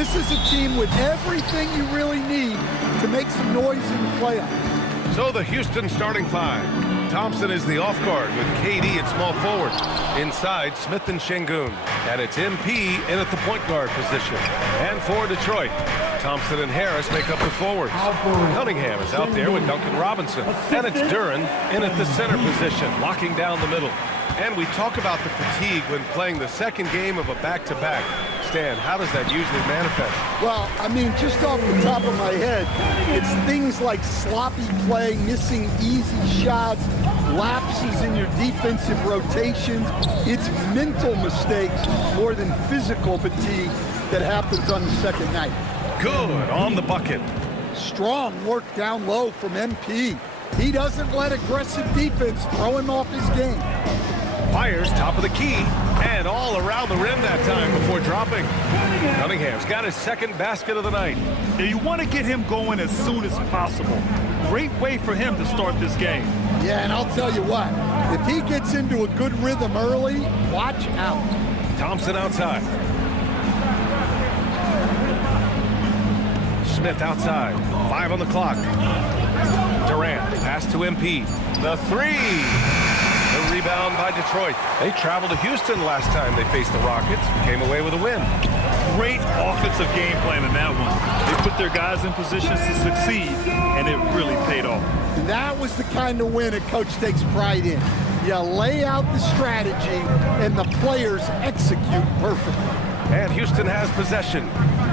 This is a team with everything you really need to make some noise in the playoffs. So the Houston starting five. Thompson is the off guard with KD at small forward. Inside, Smith and Şengün. And it's MP in at the point guard position. And for Detroit, Thompson and Harris make up the forwards. Cunningham is out there with Duncan Robinson. And it's Duren in at the center position, locking down the middle. And we talk about the fatigue when playing the second game of a back-to-back. Stan, how does that usually manifest? Well, I mean, just off the top of my head, it's things like sloppy play, missing easy shots, lapses in your defensive rotations. It's mental mistakes more than physical fatigue that happens on the second night. Good on the bucket. Strong work down low from MP. He doesn't let aggressive defense throw him off his game. Fires top of the key and all around the rim that time before dropping. Cunningham's got his second basket of the night. Yeah, you want to get him going as soon as possible. Great way for him to start this game. Yeah, and I'll tell you what, if he gets into a good rhythm early, watch out. Thompson outside. Smith outside. 5 on the clock. Durant pass to MP. The three. The rebound by Detroit. They traveled to Houston last time they faced the Rockets. Came away with a win. Great offensive game plan in that one. They put their guys in positions to succeed, and it really paid off. And that was the kind of win a coach takes pride in. You lay out the strategy, and the players execute perfectly. And Houston has possession.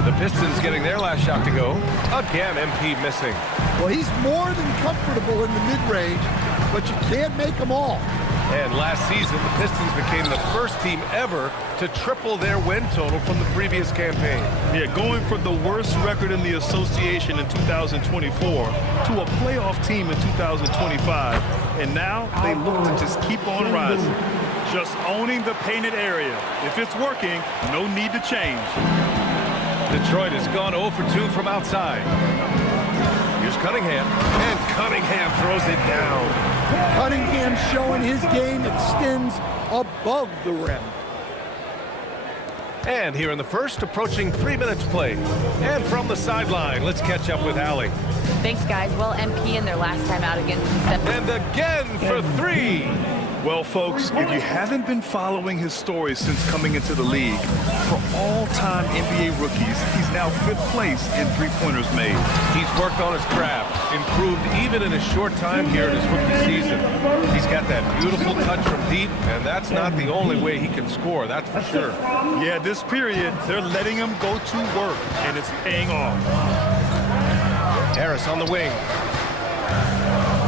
The Pistons getting their last shot to go. Again, MP missing. Well, he's more than comfortable in the mid-range, but you can't make them all. And last season, the Pistons became the first team ever to triple their win total from the previous campaign. Yeah, going from the worst record in the association in 2024 to a playoff team in 2025. And now they look to just keep on rising. Just owning the painted area. If it's working, no need to change. Detroit has gone 0 for 2 from outside. Here's Cunningham, and Cunningham throws it down. Cunningham showing his game extends above the rim. And here in the first, approaching 3 minutes played. And from the sideline, let's catch up with Allie. Thanks, guys. Well, MP in their last time out against the And again for 3. Well, folks, if you haven't been following his story since coming into the league, for all-time NBA rookies, he's now 5th place in three-pointers made. He's worked on his craft, improved even in his short time here in his rookie season. He's got that beautiful touch from deep, and that's not the only way he can score, that's for sure. Yeah, this period, they're letting him go to work, and it's paying off. Harris on the wing.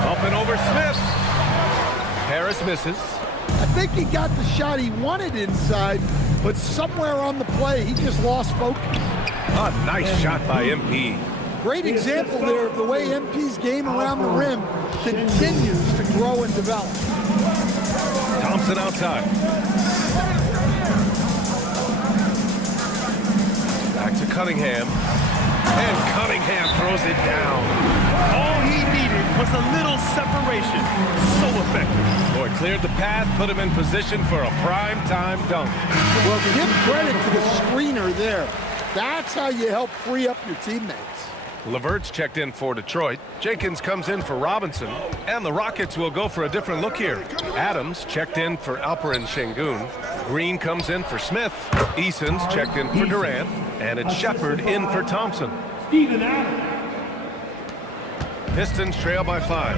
Up and over Smith. Harris misses. I think he got the shot he wanted inside, but somewhere on the play, he just lost focus. A nice shot by MP. Great example there of the way MP's game around the rim continues to grow and develop. Thompson outside. Back to Cunningham. And Cunningham throws it down. All he needed was a little separation. So effective. Boy, cleared the path, put him in position for a prime-time dunk. Well, give credit to the screener there. That's how you help free up your teammates. LeVert's checked in for Detroit. Jenkins comes in for Robinson. And the Rockets will go for a different look here. Adams checked in for Alperen Şengün. Green comes in for Smith. Eason's checked in for Durant. And it's Shepard in for Thompson. Pistons trail by 5.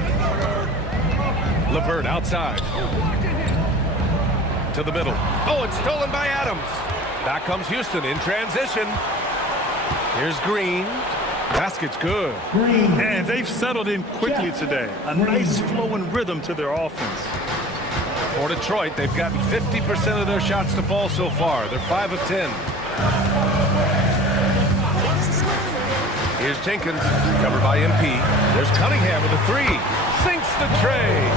LeVert outside. To the middle. Oh, it's stolen by Adams. Back comes Houston in transition. Here's Green. Basket's good. And they've settled in quickly today. A nice flow and rhythm to their offense. For Detroit, they've gotten 50% of their shots to fall so far. They're 5 of 10. Here's Jenkins, covered by MP. There's Cunningham with a 3. Sinks the tray.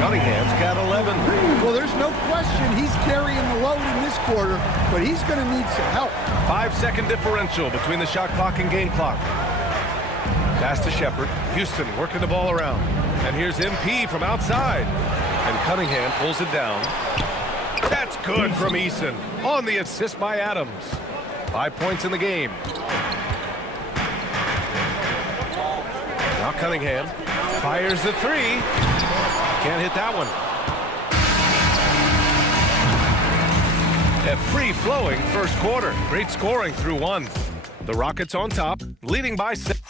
Cunningham's got 11. Well, there's no question he's carrying the load in this quarter, but he's going to need some help. 5-second differential between the shot clock and game clock. Pass to Shepard. Houston working the ball around. And here's MP from outside. And Cunningham pulls it down. That's good from Eason on the assist by Adams. 5 points in the game. Now Cunningham fires the three. Can't hit that one. A free-flowing first quarter. Great scoring through one. The Rockets on top, leading by 6.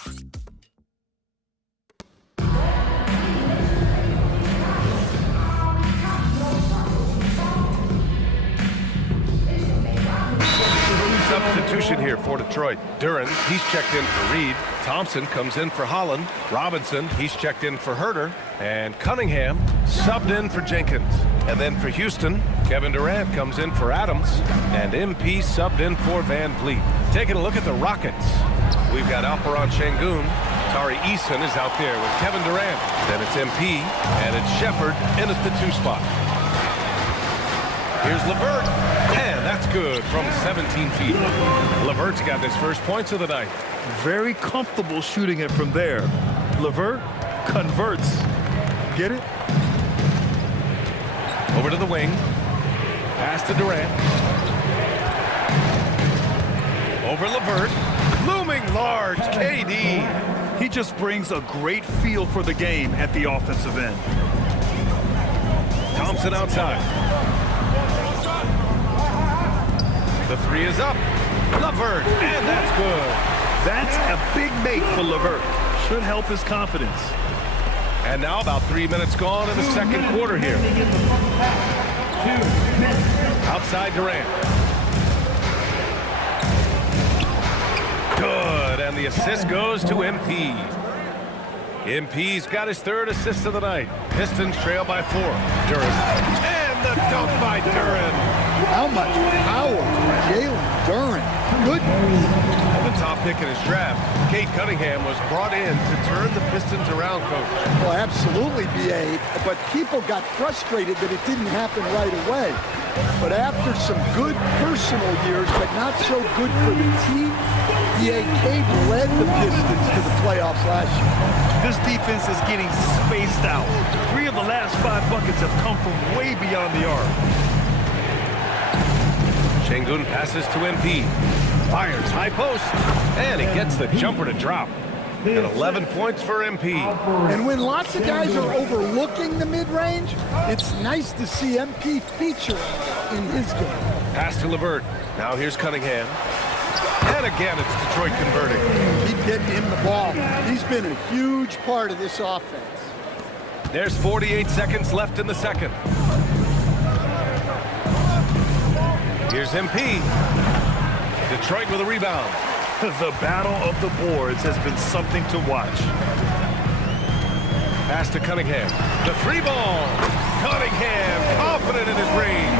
Substitution here for Detroit. Duren, he's checked in for Reed. Thompson comes in for Holland. Robinson, he's checked in for Herter. And Cunningham subbed in for Jenkins. And then for Houston, Kevin Durant comes in for Adams. And MP subbed in for Van Vliet. Taking a look at the Rockets. We've got Alperon Şengün. Tari Eason is out there with Kevin Durant. Then it's MP. And it's Shepard in at the 2 spot. Here's LeVert, and that's good from 17 feet. LeVert's got his first points of the night. Very comfortable shooting it from there. LeVert converts. Get it? Over to the wing. Pass to Durant. Over LeVert. Looming large, KD. He just brings a great feel for the game at the offensive end. Thompson outside. The three is up. LeVert, and that's good. That's a big make for LeVert. Should help his confidence. And now about 3 minutes gone in the second quarter here. Outside Durant. Good, and the assist goes to MP. MP's got his 3rd assist of the night. Pistons trail by 4. Duren, and the dunk by Duren. How much power from Jalen Duren. Goodness. The top pick in his draft, Cade Cunningham was brought in to turn the Pistons around, Coach. Well, absolutely, B.A., but people got frustrated that it didn't happen right away. But after some good personal years, but not so good for the team, B.A. Cade led the Pistons to the playoffs last year. This defense is getting spaced out. 3 of the last 5 buckets have come from way beyond the arc. Şengün passes to MP. Fires high post. And he gets the jumper to drop. And 11 points for MP. And when lots of guys are overlooking the mid-range, it's nice to see MP feature in his game. Pass to LeVert. Now here's Cunningham. And again, it's Detroit converting. Keep getting him the ball. He's been a huge part of this offense. There's 48 seconds left in the second. Here's MP. Detroit with a rebound. The battle of the boards has been something to watch. Pass to Cunningham. The free ball. Cunningham confident in his range.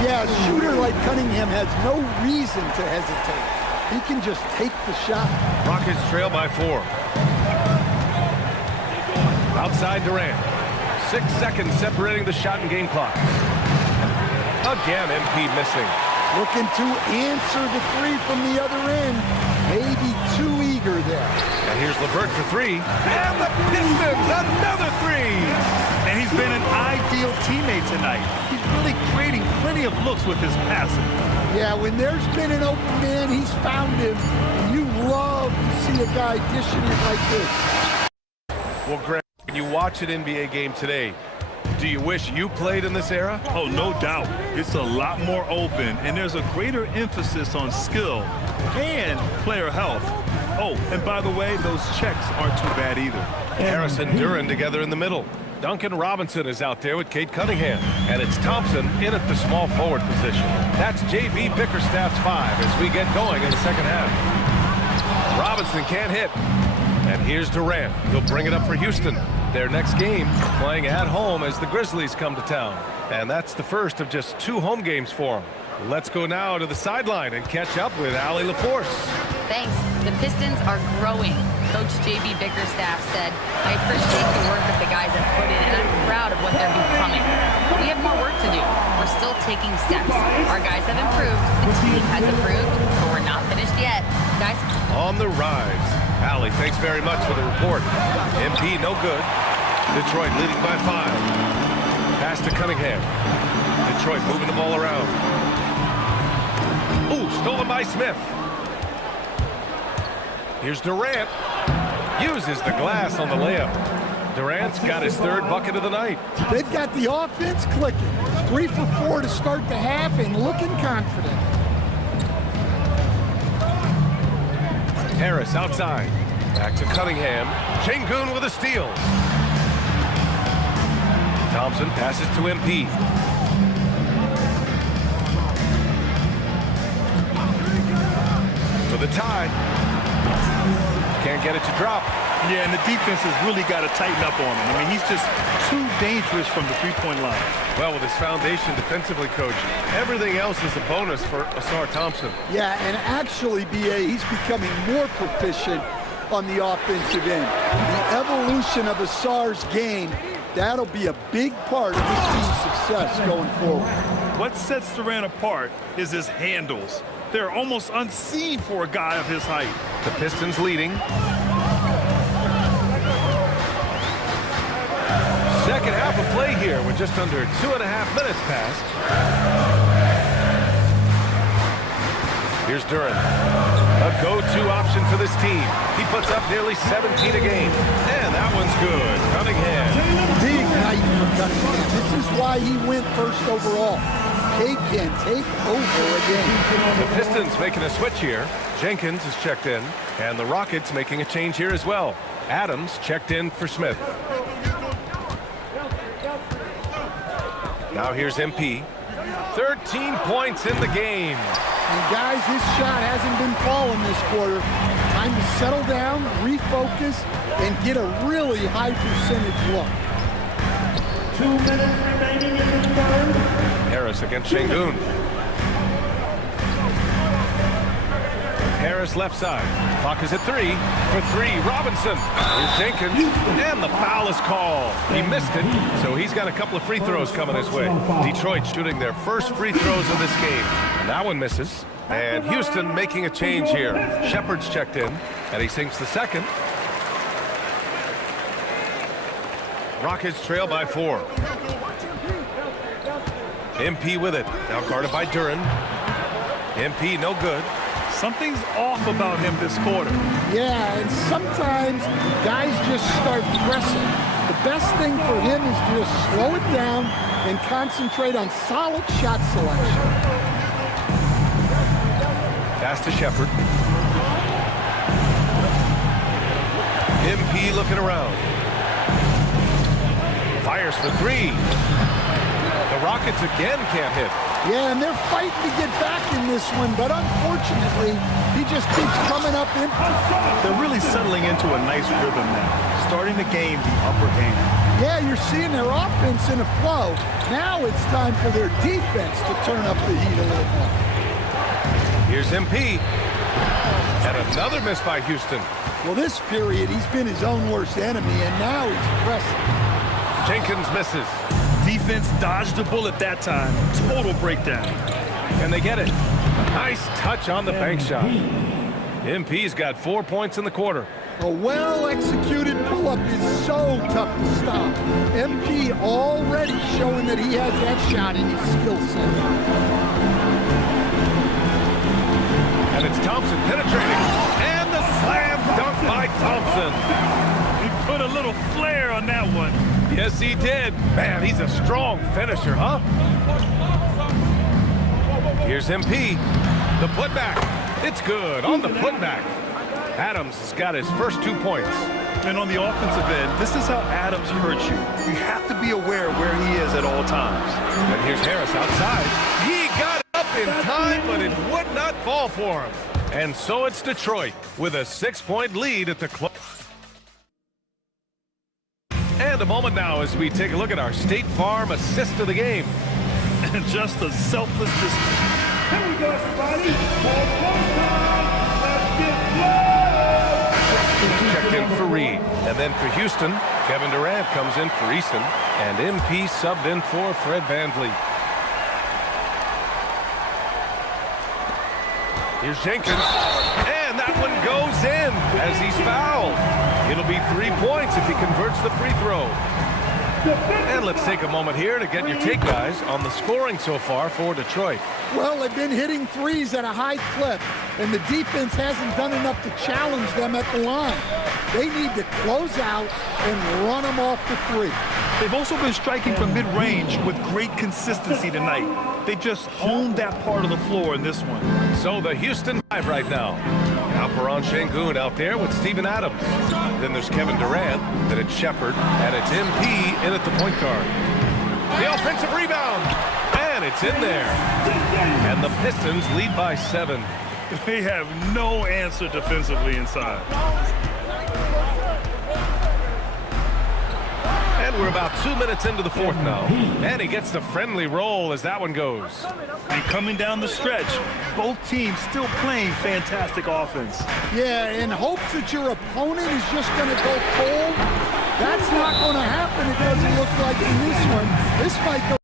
Yeah, a shooter like Cunningham has no reason to hesitate. He can just take the shot. Rockets trail by 4. Outside Durant. 6 seconds separating the shot and game clock. Again, MP missing. Looking to answer the 3 from the other end. Maybe too eager there. And here's LeVert for 3. And the Pistons, another 3. And he's been an ideal teammate tonight. He's really creating plenty of looks with his passing. Yeah, when there's been an open man, he's found him. And you love to see a guy dishing it like this. Well, Greg, when you watch an NBA game today, do you wish you played in this era? Oh, no doubt. It's a lot more open, and there's a greater emphasis on skill and player health. Oh, and by the way, those checks aren't too bad either. Harris and Duren together in the middle. Duncan Robinson is out there with Cade Cunningham. And it's Thompson in at the small forward position. That's J.B. Bickerstaff's 5 as we get going in the second half. Robinson can't hit. And here's Durant. He'll bring it up for Houston. Their next game, playing at home as the Grizzlies come to town. And that's the first of just 2 home games for them. Let's go now to the sideline and catch up with Allie LaForce. Thanks. The Pistons are growing. Coach J.B. Bickerstaff said, I appreciate the work that the guys have put in, and I'm proud of what they're becoming. We have more work to do. We're still taking steps. Our guys have improved. The team has improved, but we're not finished yet. Guys? On the rise. Allie, thanks very much for the report. MP, no good. Detroit leading by 5. Pass to Cunningham. Detroit moving the ball around. Ooh, stolen by Smith. Here's Durant. Uses the glass on the layup. Durant's got his third bucket of the night. They've got the offense clicking. 3 for 4 to start the half and looking confident. Harris outside. Back to Cunningham. Şengün with a steal. Thompson passes to MP. For the tie. Can't get it to drop. Yeah, and the defense has really got to tighten up on him. I mean, he's just too dangerous from the three-point line. Well, with his foundation defensively, Coach, everything else is a bonus for Ausar Thompson. Yeah, and actually, B.A., he's becoming more proficient on the offensive end. The evolution of Ausar's game, that'll be a big part of this team's success going forward. What sets Durant apart is his handles. They're almost unseen for a guy of his height. The Pistons leading. Second half of play here with just under 2.5 minutes passed. Here's Duran. A go-to option for this team. He puts up nearly 17 a game. And that one's good. Cunningham. Big night for Cunningham. This is why he went first overall. Cade can take over again. The Pistons making a switch here. Jenkins is checked in. And the Rockets making a change here as well. Adams checked in for Smith. Now here's MP. 13 points in the game. And guys, his shot hasn't been falling this quarter. Time to settle down, refocus, and get a really high percentage look. 2 minutes remaining in the third. Harris against Şengün. Harris left side. Clock is at 3. For 3, Robinson. Here's Jenkins. And the foul is called. He missed it, so he's got a couple of free throws coming his way. Detroit shooting their first free throws of this game. That one misses. And Houston making a change here. Shepard's checked in, and he sinks the second. Rockets trail by 4. MP with it. Now guarded by Duran. MP no good. Something's off about him this quarter. Yeah, and sometimes guys just start pressing. The best thing for him is to just slow it down and concentrate on solid shot selection. Pass to Shepard. MP looking around. Fires for 3. The Rockets again can't hit. Yeah, and they're fighting to get back in this one, but unfortunately, he just keeps coming up empty. They're really settling into a nice rhythm now, starting to gain the upper hand. Yeah, you're seeing their offense in a flow. Now it's time for their defense to turn up the heat a little more. Here's MP. And another miss by Houston. Well, this period, he's been his own worst enemy, and now he's pressing. Jenkins misses. Defense dodged the bullet that time. Total breakdown. Can they get it? Nice touch on the bank shot. MP's got 4 points in the quarter. A well-executed pull-up is so tough to stop. MP already showing that he has that shot in his skill set. And it's Thompson penetrating. And the slam dunk by Thompson. He put a little flair on that one. Yes, he did. Man, he's a strong finisher, huh? Here's MP. The putback. It's good on the putback. Adams has got his first 2 points. And on the offensive end, this is how Adams hurts you. You have to be aware of where he is at all times. And here's Harris outside. He got up in time, but it would not fall for him. And so it's Detroit with a 6-point lead at the close. And a moment now as we take a look at our State Farm assist of the game. And just a selfless display. Here we go, everybody. Checked in for Reed. And then for Houston, Kevin Durant comes in for Eason. And MP subbed in for Fred VanVleet. Here's Jenkins. And that one goes in as he's fouled. It'll be 3 points if he converts the free throw. And let's take a moment here to get your take, guys, on the scoring so far for Detroit. Well, they've been hitting threes at a high clip, and the defense hasn't done enough to challenge them at the line. They need to close out and run them off the three. They've also been striking from mid-range with great consistency tonight. They just honed that part of the floor in this one. So the Houston 5 right now. Alperon Şengün out there with Steven Adams. Then there's Kevin Durant. Then it's Shepard. And it's MP in at the point guard. The offensive rebound. And it's in there. And the Pistons lead by 7. They have no answer defensively inside. And we're about 2 minutes into the fourth now. And he gets the friendly roll as that one goes. And coming down the stretch, both teams still playing fantastic offense. Yeah, in hopes that your opponent is just going to go cold. That's not going to happen, it doesn't look like in this one. This might go